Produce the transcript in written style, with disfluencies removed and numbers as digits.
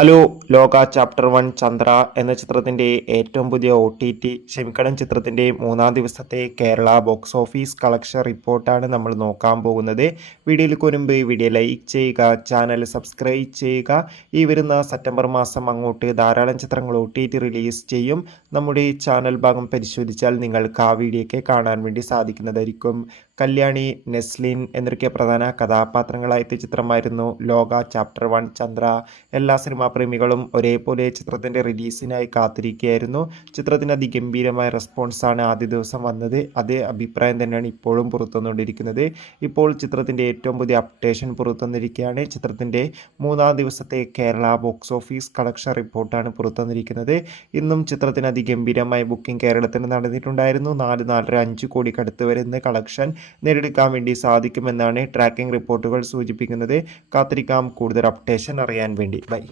Hello. ലോക chapter 1 Chandra എന്ന ചിത്രത്തിൻ്റെ ഏറ്റവും പുതിയ ചിത്രത്തിൻ്റെ മൂന്നാം ദിവസത്തെ കേരള ബോക്സ് ഓഫീസ് കളക്ഷൻ റിപ്പോർട്ടാണ് നമ്മൾ നോക്കാൻ പോകുന്നത്. വീഡിയോയിലേക്ക് മുൻപ് വീഡിയോ ലൈക്ക് ചെയ്യുക, ചാനൽ സബ്സ്ക്രൈബ് ചെയ്യുക. ഈ വരുന്ന സെപ്റ്റംബർ മാസം അങ്ങോട്ട് ധാരാളം ചിത്രങ്ങൾ റിലീസ് ചെയ്യും. നമ്മുടെ ചാനൽ ഭാഗം പരിശോധിച്ചാൽ നിങ്ങൾക്ക് ആ വീഡിയോയ്ക്ക് കാണാൻ വേണ്ടി സാധിക്കുന്നതായിരിക്കും. കല്യാണി, നെസ്ലിൻ എന്നൊക്കെ പ്രധാന കഥാപാത്രങ്ങളായ ചിത്രമായിരുന്നു ലോക ചാപ്റ്റർ 1 ചന്ദ്ര. എല്ലാ സിനിമാ പ്രേമികളും ഒരേപോലെ ചിത്രത്തിൻ്റെ റിലീസിനായി കാത്തിരിക്കുകയായിരുന്നു. ചിത്രത്തിന് അതിഗംഭീരമായ റെസ്പോൺസാണ് ആദ്യ ദിവസം വന്നത്. അതേ അഭിപ്രായം തന്നെയാണ് ഇപ്പോഴും പുറത്തുവന്നുകൊണ്ടിരിക്കുന്നത്. ഇപ്പോൾ ചിത്രത്തിൻ്റെ ഏറ്റവും പുതിയ അപ്ഡേഷൻ പുറത്തുവന്നിരിക്കുകയാണ്. ചിത്രത്തിൻ്റെ മൂന്നാം ദിവസത്തെ കേരള ബോക്സ് ഓഫീസ് കളക്ഷൻ റിപ്പോർട്ടാണ് പുറത്തുവന്നിരിക്കുന്നത്. ഇന്നും ചിത്രത്തിന് അതിഗംഭീരമായ ബുക്കിംഗ് കേരളത്തിൽ നടന്നിട്ടുണ്ടായിരുന്നു. 4.5 കോടിക്കടുത്ത് വരുന്ന കളക്ഷൻ നേടിയെടുക്കാൻ വേണ്ടി സാധിക്കുമെന്നാണ് ട്രാക്കിംഗ് റിപ്പോർട്ടുകൾ സൂചിപ്പിക്കുന്നത്. കാത്തിരിക്കാം കൂടുതൽ അപ്ഡേഷൻ അറിയാൻ വേണ്ടി. ബൈ.